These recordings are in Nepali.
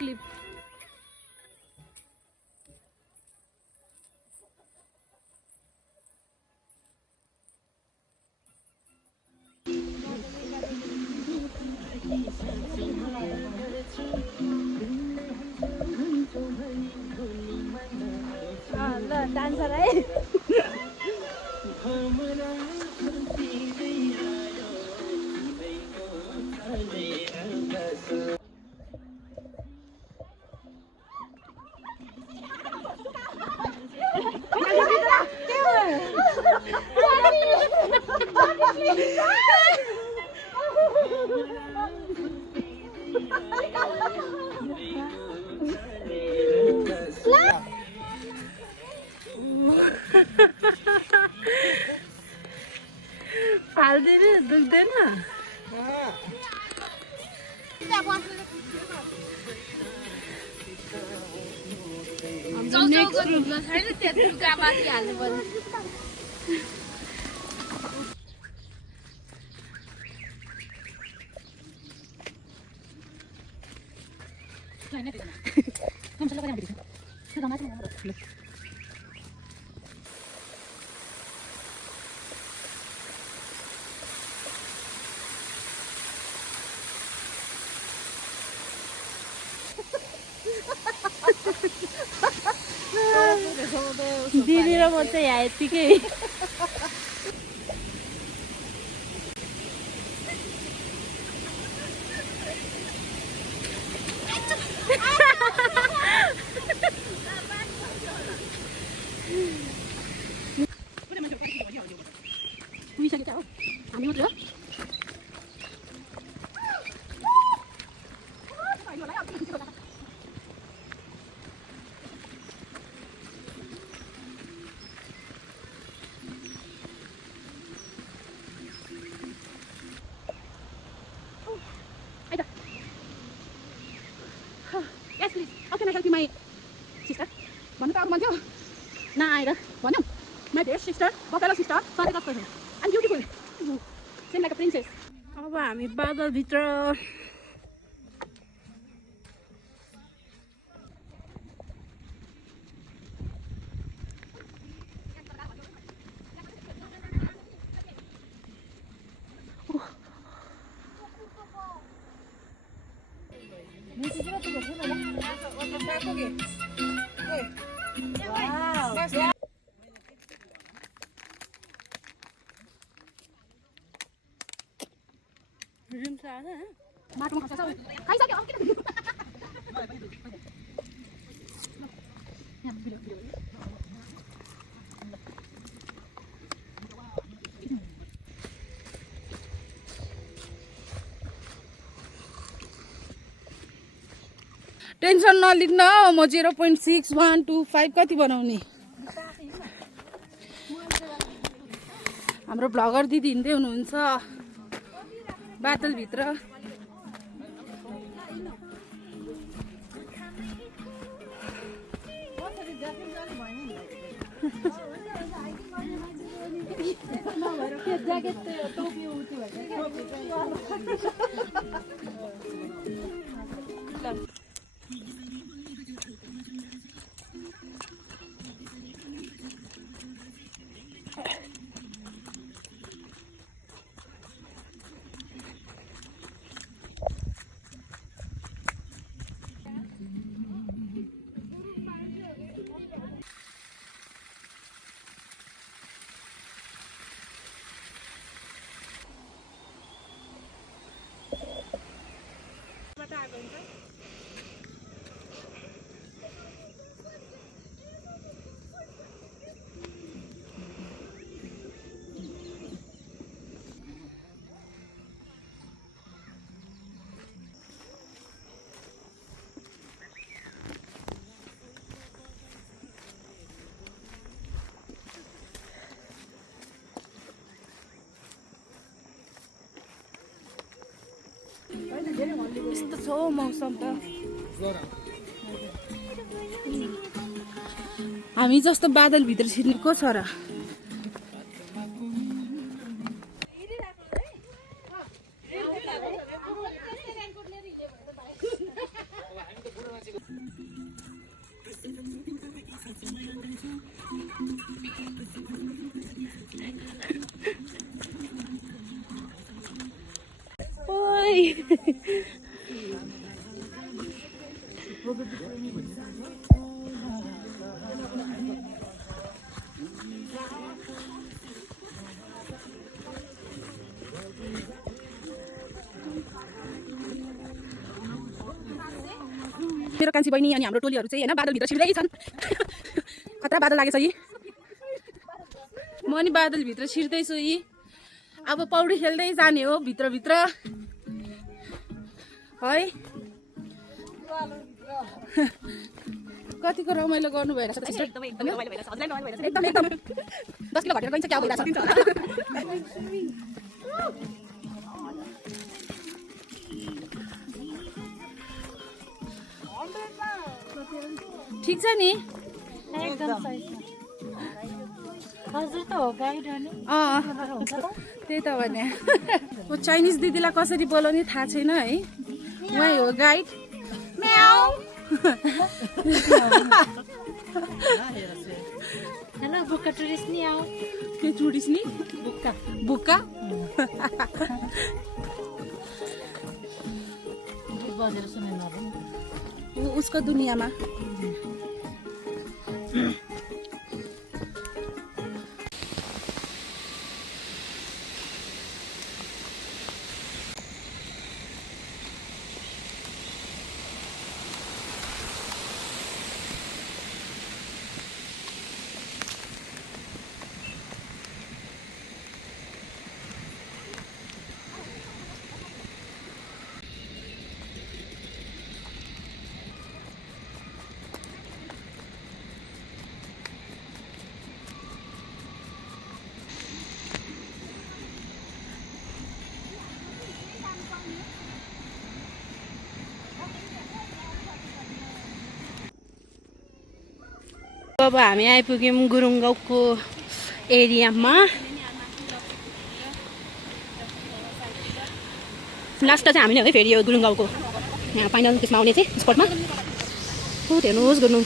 क्लिप ल डान्सर है फाल्दैन दुख्दैन दिदी र म चाहिँ यहाँ यतिकै Yes, please. How can I help you, my sister? भन्नु त अरू मान्छे नआएर भन्यौ my dear sister, buffalo sister, sorry कस्तो छ I'm beautiful. Seem like a princess. अब हामी बादल भित्र माटोमा खस्छ खाइसक्यो अब किन टेन्सन नलिन्न म 0.6125 कति बनाउने हाम्रो भ्लगर दिदी हिँड्दै हुनुहुन्छ बादल भित्र ज्याकेट टोपी उठ्यो यस्तो छ मौसम त हामी जस्तो बादल भित्र छिर्ने को छ र मेरो कान्छी बहिनी अनि हाम्रो टोलीहरू चाहिँ हैन बादलभित्र छिर्दै छन् खतरा बादल लागेछ यी म नि बादलभित्र छिर्दैछु यी अब पौडी खेल्दै जाने हो भित्रभित्र है कतिको रमाइलो गर्नु भइरहेछ एकदम रमाइलो भइरहेछ हजुरलाई रमाइलो भइरहेछ एकदम 10 किलो घटेर गइन्छ क्या भइरहेछ ठिक छ नि एकदम सही छ हजुर त हो गाइड अनि त्यही त भने ओ चाइनिज दिदीलाई कसरी बोलाउने थाहा छैन है उहाँ हो गाइड म्याउ हेलो बुक्का टुरिस्ट नि आऊ के टुरिस्ट नि बुक्का बुक्का बजेर सुनेन उसको दुनियाँमा अब हामी आइपुग्यौँ गुरुङ गाउँको एरियामा लास्ट चाहिँ हामी नै है फेरि यो गुरुङ गाउँको यहाँ फाइनल त्यसमा आउने चाहिँ स्पटमा हेर्नुहोस् गुरुङ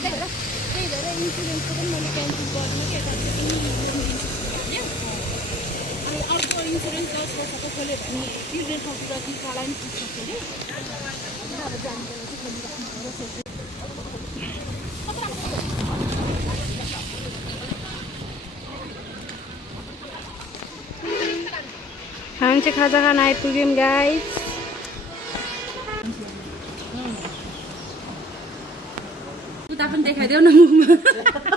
हामी चाहिँ खाजा खान आइपुग्यौँ गाइस उता पनि देखाइदेऊ न मुखमा